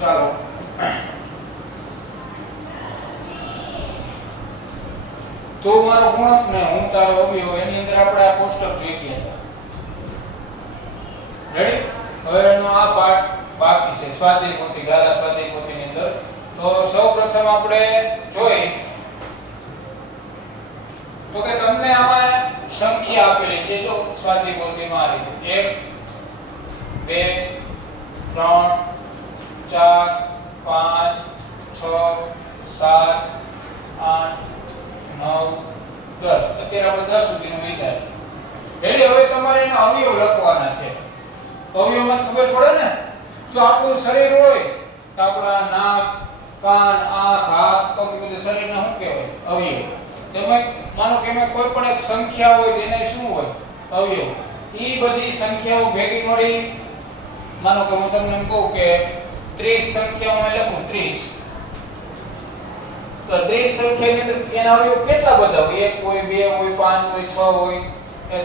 ચાલો તો મારો ગુણક ને હું તારો અવયવ એની અંદર આપણે આ કોષ્ટક જોઈ ગયા રેડી હવે એનો આ પાર્ટ બાકી છે સ્વાધ્યાય પોથી ગાલા સ્વાધ્યાય પોથીની અંદર તો સૌપ્રથમ આપણે જોઈ તો કે તમને આમાં સંખ્યા આપેલી છે જો સ્વાધ્યાય પોથીમાં આ રીતે 1 2 3 4 5 6 7 8 9 10 અત્યારે આપણે 10 સુધીનું વિચાર એટલે હવે તમારે એના અવયવ લખવાના છે અવયવમાં ખબર પડે ને જો આપણું શરીર હોય તો આપણા નાક કાન આંખ હાથ પગ બધું શરીરના શું કહેવાય અવયવ તમે માનો કે એમાં કોઈ પણ એક સંખ્યા હોય તેને શું હોય અવયવ ઈ બધી સંખ્યાઓ ભેગી મળી માનો કે હું તમને એમ કહું કે 30 સંખ્યામાં લખું 30 તો 30 સંખ્યાની અંદર એના અવયવ કેટલા બધા હોય 1 હોય 2 હોય 5 હોય 6 હોય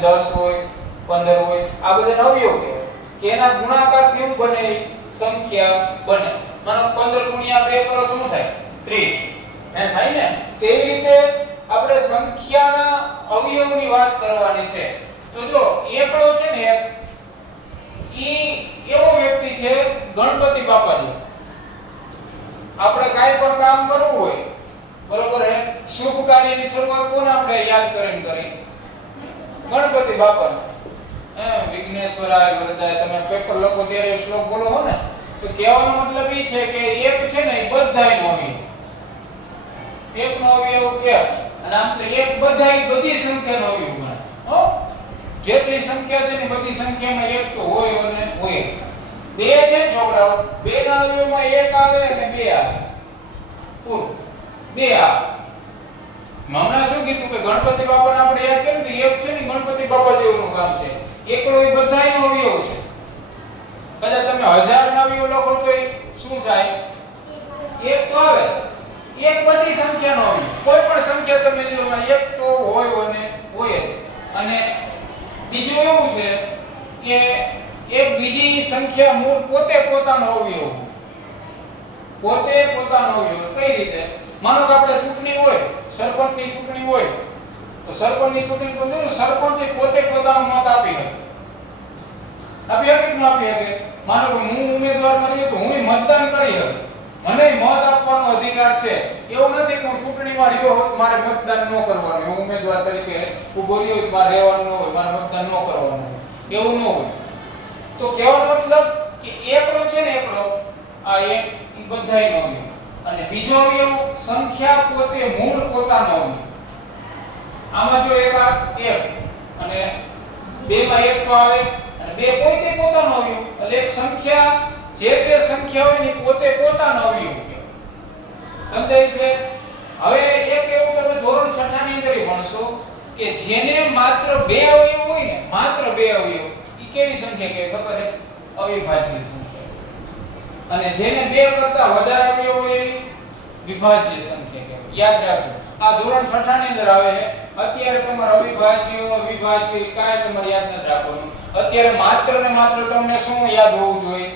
10 હોય 15 હોય આ બધા અવયવ કહેવાય કે એના ગુણાકારથી શું બને સંખ્યા બને માનો 15 ગુણ્યા 2 કરો તો શું થાય 30 એમ થાય ને તેવી રીતે આપણે સંખ્યાના અવયવની વાત કરવાની છે તો જો એકડો છે ને ઈ એવો વ્યક્તિ છે ગણપતિ બાપાજી આપણે કાઈ પણ કામ કરવું હોય બરોબર હે શુભ કાર્યની શરૂઆત કોને આપણે યાદ કરીને કરી ગણપતિ બાપાને વિઘ્નેશ્વરાય વરદાય તમે પેપર લખો ત્યારે શ્લોક બોલો હો ને તો કહેવાનો મતલબ ઈ છે કે એક છે ને બધાયનો અવયવ એકનો અવયવ કે અને આમ તો એક બધી સંખ્યાનો અવયવ ગણાય હો જેટલી સંખ્યા છે ને બધી સંખ્યામાં એક તો હોય અને હોય બે છે છોકરાઓ બે ના અવયવમાં એક આવે અને બે આવે પૂરું બે આવે હમણાં શું કીધું કે ગણપતિ બાપાને આપણે યાદ કરીએ તો એક છે ને ગણપતિ બાપા જેવું કામ છે એકલો એ બધાયનો અવયવ છે કદાચ તમે 1000 ના અવયવ લખો તો શું થાય એક તો આવે એક બધી સંખ્યાનો અવયવ કોઈ પણ સંખ્યા તમે લ્યો એમાં એક તો હોય અને હોય અને બીજું એવું છે કે એક બીજી સંખ્યા મૂળ પોતે પોતાનો અવયવ કઈ રીતે માનો કે આપણે ચૂંટણી હોય સરપંચની ચૂંટણી હોય તો સરપંચની ચૂંટણી તો સરપંચ પોતે પોતાનો મત આપી શકે કે ન આપી શકે માનો કે હું ઉમેદવાર બન્યો તો હું મતદાન કરી શકું મને મત આપવાનો અધિકાર છે એવું નથી કે હું ચૂંટણીમાં રહ્યો હોત મારે મતદાન ન કરવાનું હું ઉમેદવાર તરીકે ઊભો રહ્યો હોત મારે રહેવાનું ન હોય મારે મતદાન ન કરવાનું હોય એવું ન હોય તો કહેવાનો મતલબ કે એકડો છે ને એકડો આ એક બધાયનો અવયવ અને બીજો અવયવ સંખ્યા પોતે મૂળ પોતાનો અવયવ આમાં જો એક અને બે માં એક તો આવે અને બે પોતે પોતાનો અવયવ એટલે એક સંખ્યા જે તે સંખ્યા હોય ને પોતે પોતાનો અવયવ સમજાય છે હવે એક એવું તમે ધોરણ 6 ની અંદર ભણશો કે જેને માત્ર બે અવયવ હોય ને માત્ર બે અવયવ ઈ કેવી સંખ્યા કહેવાય ખબર છે અવિભાજ્ય સંખ્યા અને જેને બે કરતા વધારે અવયવ હોય એ વિભાજ્ય સંખ્યા કહેવાય યાદ રાખજો આ ધોરણ 6 ની અંદર આવે છે અત્યારે તમારે અવિભાજ્ય વિભાજ્ય કાંઈ તમારે યાદ નથી રાખવાનું અત્યારે માત્ર ને માત્ર તમને શું યાદ હોવું જોઈએ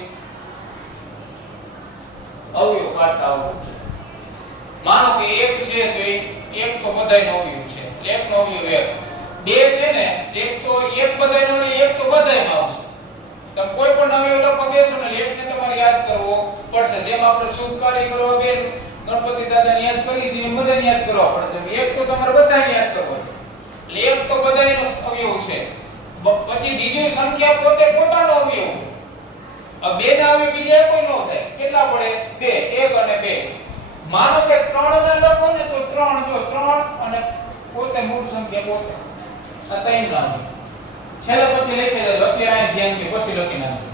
અવયવ કાઢતા આવડવું છે માનો કે એક છે તો એક તો બધાયનો અવયવ છે એટલે એકનો અવયવ એક બે છે ને એક તો એક બધાયનો ને એક તો બધાયમાં આવશે તમે કોઈ પણ અવયવ લખો બેસો ને એકને તમારે યાદ કરવો પડશે જેમ આપણે શુભ કાર્ય કરવા બે ગણપતિ દાદાને યાદ કરી છે એમ બધાને યાદ કરવા પડે એક તો તમારે બધાને યાદ કરવો એટલે એક તો બધાયનો અવયવ છે પછી બીજી સંખ્યા પોતે પોતાનો અવયવ બે ના અવયવ બીજા કોઈ ન થાય કેટલા પડે બે એક અને બે માનો કે 3 ના લખો ને તો 3 જો 3 અને પોતે મૂળ સંખ્યા પોતે આ ત્રણ ના છેલ્લે પછી લખી દેજો અત્યારે આ ધ્યાન દે પછી લખી નાખજો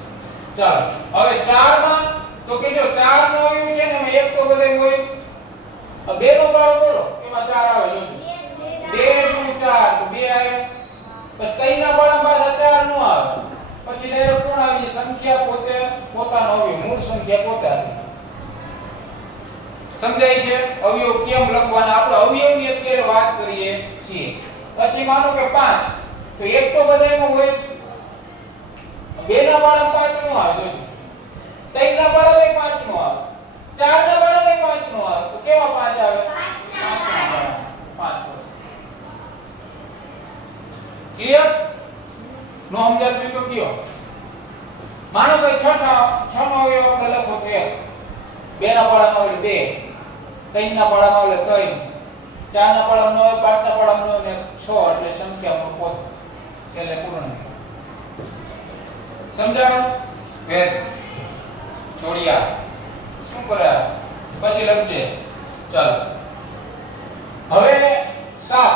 ચાલો હવે 4 માં તો કે જો 4 નો અવયવ છે ને એક તો બધે હોય બે નો પાડો બોલો એમાં 4 આવે જો 2 * 4 તો 2 આવે પણ 3 ના પાડામાં 4 નો આવે પછી ડાયરેક્ટ કોણ આવી સંખ્યા પોતે પોતાનો અવયવ મૂળ સંખ્યા પોતે આવે સમજાય છે અવયવ કેમ લખવાના આપણે અવયવની અત્યારે વાત કરીએ છીએ પછી માનો કે 5 તો એક તો બધાયમાં હોય બે ના પાડા 5 નો આવે જો 3 ના બરાબર 5 નો આવે, 4 ના બરાબર 5 નો આવે, તો કેવા 5 આવે? 5 ના બરાબર 5. ક્લિયર? નો સમજાતું હોય તો કયો. માનો કે 6 નો અવયવ આપણે લખો તો 1, 2 ના પાડામાં આવે 2, 3 ના પાડામાં આવે 3, 4 ના પાડામાં આવે 5 ના પાડામાં આવે 6, એટલે સંખ્યામાં પોત છેલ્લે પૂર્ણ. સમજાણું? વેર છોડિયા શું કરે પછી લખજે. ચાલો હવે 7,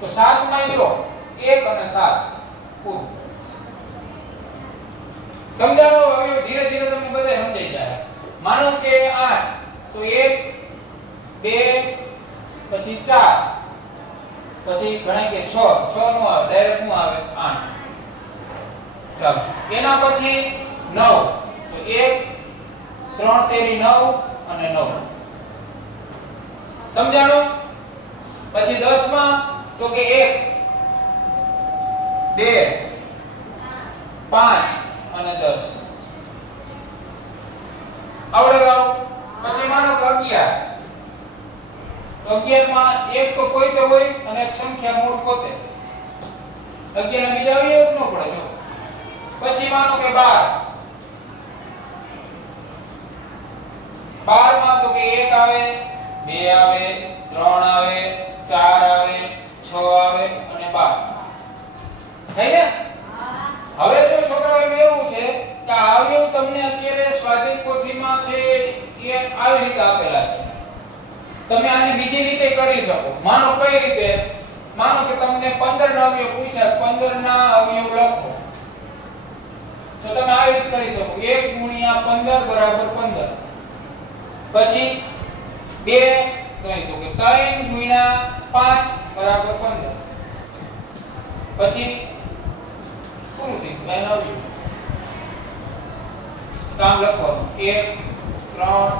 તો 7 માં જો 1 અને 7 પૂરું. સમજાવો? હવે ધીરે ધીરે તમને બધે સમજાઈ જાય. માનો કે 8, તો 1 2 પછી 4 પછી ગણાય કે 6 નો આવે, ડાયરેક્ટ નું આવે 8. ચાલો એના પછી 9, તો 1 3 તેરી 9 અને 9. સમજાણું? પછી 10 માં તો કે 1 2 5 અને 10 આવડે ગાવ. પછી માનો કે 11, તો 11 માં એક તો કોઈ તો હોય અને એક સંખ્યા મૂળ પોતે. 11 ને બીજા અવયવ ન પડે જો. પછી માનો કે 12, 12 માં તો કે 1 આવે 2 આવે 3 આવે 4 આવે 6 આવે અને 12. થઈ ને? હવે જો છોકરાઓ એવું છે કે આ અવયવ તમને અત્યારે સ્વાધ્યાય પોથીમાં છે એ આવી રીતે આપેલા છે. તમે આને બીજી રીતે કરી શકો. માનો કઈ રીતે? માનો કે તમને 15 ના અવયવ પૂછ્યા, 15 ના અવયવ લખો. તો તમે આવી રીતે કરી શકો. 1 ગુણ્યા 15 બરાબર 15. પછી 2 નહીં તો કે 3 ગુણ્યા 5 બરાબર 15. પછી પૂરું થઈ ગયું. લાઈન આવી. કામ લખવાનું 1 3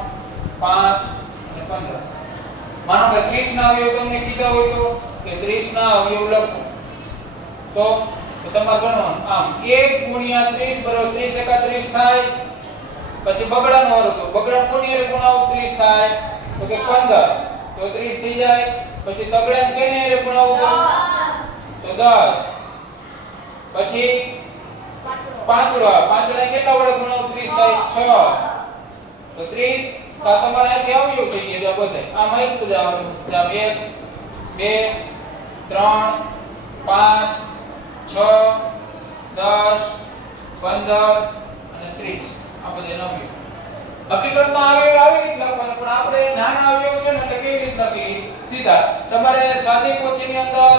5 અને 15. માનો કે 30 ના અવયવ તમને કીધા હોય તો કે 30 ના અવયવ લખો. તો તમારે ગણવાનું આમ 1 ગુણ્યા 30 બરાબર 30 એકા 30 થાય. પછી બગડાનો વર્ગ, તો બગડા કોની હારે ગુણાવો 30 થાય તો કે 15, તો 30 થઈ જાય. પછી તગડાને કેની હારે ગુણાવો તો 10. પછી પાંચડા કેટલા વડે ગુણાવો 30 થાય 6, તો 30 તો તમારે અહીંથી આવ્યું થઈ ગયું બધે. આમ આવી તો જવાનું. આમ 1 2 3 5 6 10 15 અને 30. આ બધે નવ્યું. હકીકતમાં અવયવ આવી રીતે લખવાનું, પણ આપણે નાના અવયવ છે ને એટલે કેવી રીતે લખી? સીધા તમારે સ્વાધ્યાય પોથીની અંદર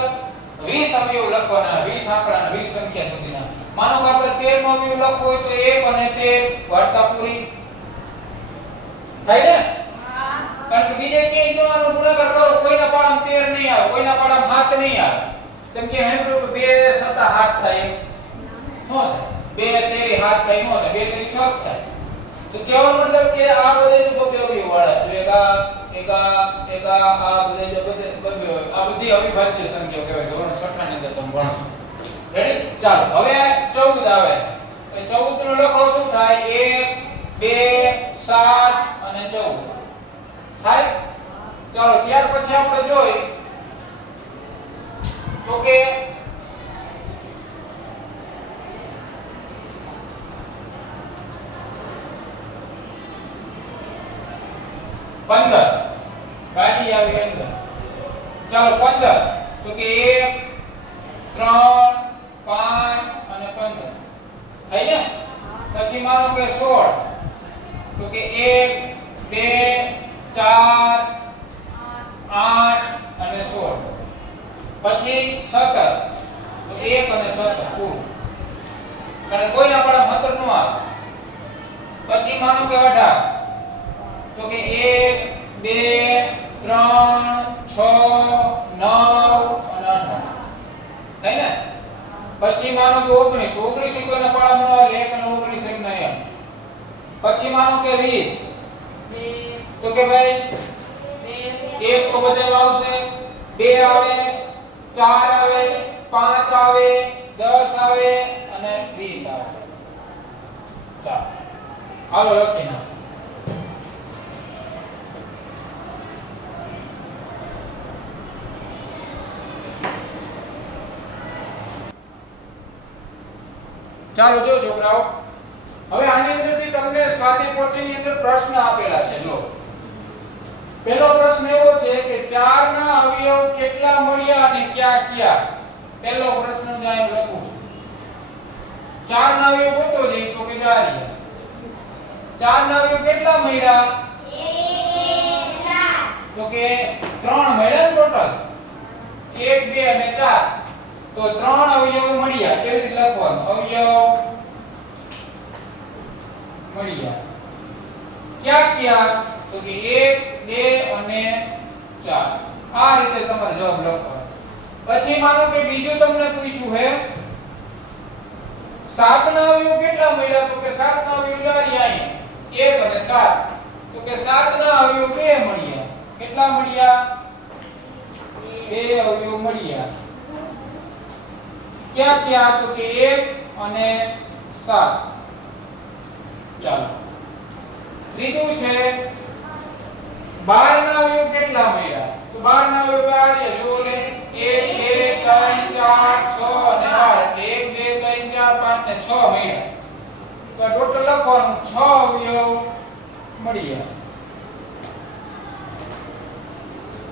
20 અવયવ લખવાના, 20 આંકડાના, 20 સંખ્યા સુધીના. માનો કે આપણે 13 નો અવયવ લખવો હોય તો 1 અને 13 વાર્તા પૂરી થાય ને? કારણ કે બીજે ક્યાંય જોવાનો ગુણાકાર કરો, કોઈના પાડામાં 13 નહીં આવે, કોઈના પાડામાં 7 નહીં આવે. તેમ કે હેમરો કે 2 7 7 થાય. શું થાય? 2 તેરી 7 થાય, નો થાય. 2 તેરી 6 થાય. તો કહેવાનો મતલબ કે આ બધે જ બબે અવયવ વાળા. તો એક આ બધે જ બબે આ બધી અવિભાજ્ય સંખ્યાઓ કહેવાય. ધોરણ 6 ની અંદર તમે ભણશો. રેડી? ચાલો હવે 14 આવે. તો 14 નો લખો શું થાય? 1 2 7 અને 14 થાય. ચાલો ત્યાર પછી આપણે જોઈ તો કે 15 કાઢી આવી અંદર. ચાલો 15 તો કે 1 3 5 અને 15 થઈ ને? પછી માનો કે 16 તો કે 1 2 4 8 અને 16. પછી 17 તો 1 અને 17 પૂરું. અને કોઈના પણ 17 નો આવે. પછી માનો કે 18 તો કે 1 2 3 6 9 અને 18 થઈ ને? પછી માનો કે 19 કોઈના પાડામાં આવે 1 અને 19 એમ નહીં. પછી માનો કે 20 તો કે ભાઈ 1 તો બધામાં આવશે, 2 આવે 4 આવે 5 આવે 10 આવે અને 20 આવે. ચાલો હાલો લખી નાખો. ચાલો જો છોકરાઓ, હવે આની અંદરથી તમને સ્વાધ્યાય પોથીની અંદર પ્રશ્ન આપેલા છે. જો પહેલો પ્રશ્ન એવો છે કે 4 ના અવયવ કેટલા મળ્યા અને ક્યાં ક્યાં? પહેલો પ્રશ્ન હું અહીં લખું છું. 4 ના અવયવ ગોતો જઈ તો કે જારીએ. 4 ના અવયવ કેટલા મળ્યા? 1 તો કે 3 મળ્યા ટોટલ. 1 2 અને 4 તો 3 અવયવ મળ્યા. કેવી રીતે લખવાનું? અવયવ મળ્યા. ક્યાં ક્યાં? તો કે 1 2 અને 4. આ રીતે તમારે જવાબ લખવાનો. પછી માનો કે બીજું તમને પૂછ્યું હે 7 ના અવયવ કેટલા મળ્યા? તો કે 7 ના અવયવ જારી અહીં 1 અને 7 તો કે 7 ના અવયવ 2 મળ્યા. કેટલા મળ્યા? 2 અવયવ મળ્યા. ક્યાં ક્યાં? તો કે 1 અને 7. ચાલો ત્રીજું છે 12 ના અવયવ કેટલા મળ્યા? તો 12 ના અવયવ આ રીતે જુઓ લે 1 2 3 4 6 અને 12 1 2 3 4 5 ને 6 મળ્યા. તો ટોટલ લખવાનું 6 અવયવ મળ્યા.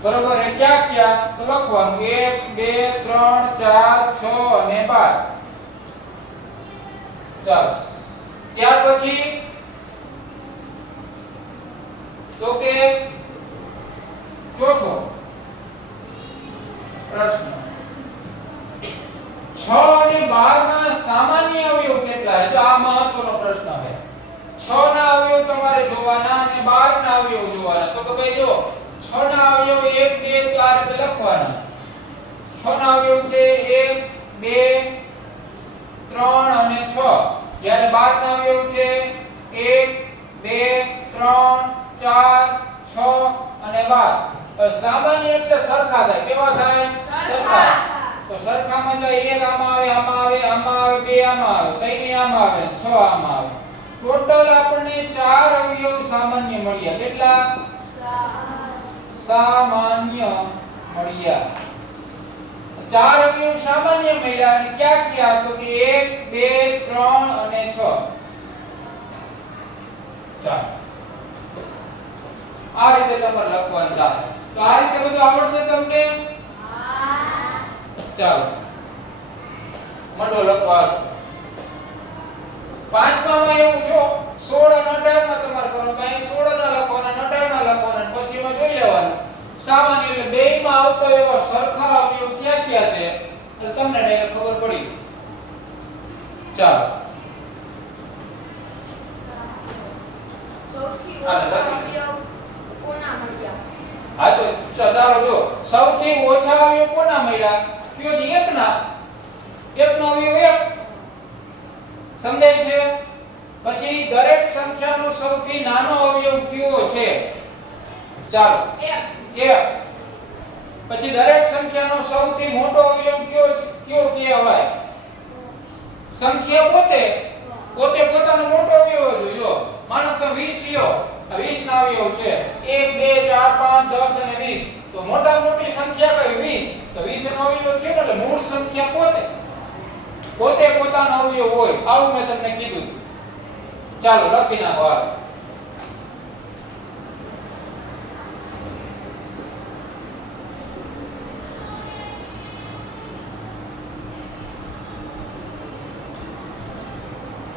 બરોબર. એ ક્યાં ક્યાં? તો લખવાનું 1 2 3 4 6 અને 12. ચાલો ત્યાર પછી તો કે ચોથો પ્રશ્ન 6 અને 12 ના સામાન્ય અવયવ કેટલા છે? તો આ મહત્વનો પ્રશ્ન છે. 6 ના અવયવ તમારે જોવાના અને 12 ના અવયવ જોવાના. તો કે ભાઈ જો 6 ના અવયવ 1 2 4 રીતે લખવાના. 6 ના અવયવ છે 1 2 3 અને 6. જ્યારે 12 ના અવયવ છે 1 2 3 4 6 અને 12. સામાન્ય એટલે સરખા થાય. કેવા થાય? સરખા. તો સરખામાં જો 1 આમાં આવે, આમાં આવે, આમાં આવે, 2 આમાં આવે, 3 આમાં આવે, 6 આમાં આવે. ટોટલ આપણને 4 અવયવ સામાન્ય મળ્યા. કેટલા? સામાન્ય મળ્યા. 4 અવયવ સામાન્ય મળ્યા અને ક્યાં ક્યાં? તો કે 1 2 3 અને 6. ચાલો આ રીતે તમારે લખવાનું થાય. તો આ રીતે બધું આવડશે તમને? ચાલો મંડો લખવા. પાંચમામાં એવું જો 16 અને 18 માં તમારે કરવાનું. તો અહીં 16 ના લખવાના 18 ના લખવાના. પછી એમાં જોઈ લેવાનું સામાન્ય એટલે બેયમાં આવતો એવા સરખા અવયવ ક્યાં ક્યાં છે એટલે તમને ડાયરેક્ટ ખબર પડી. ચાલો સૌથી ઓછા અવયવ કોના મળ્યા? હા તો ચાલો જો સૌથી ઓછા અવયવ કોના મળ્યા? કયો? 1 ના. 1 નો અવયવ 1. સમજાય છે? પછી દરેક સંખ્યાનો સૌથી નાનો અવયવ કયો છે? ચાલો 1. પછી દરેક સંખ્યાનો સૌથી મોટો અવયવ કયો કહેવાય? સંખ્યા પોતે પોતાનો મોટો અવયવ જોજો. માનો કે 20 લ્યો. આ 20 ના અવયવ છે 1 2 4 5 10 અને 20. તો મોટા મોટી સંખ્યા કઈ? 20. તો 20 નો અવયવ છે એટલે મૂળ સંખ્યા પોતે પોતાનો અવયવ હોય. આવું મેં તમને કીધું. ચાલો લખી નાખો.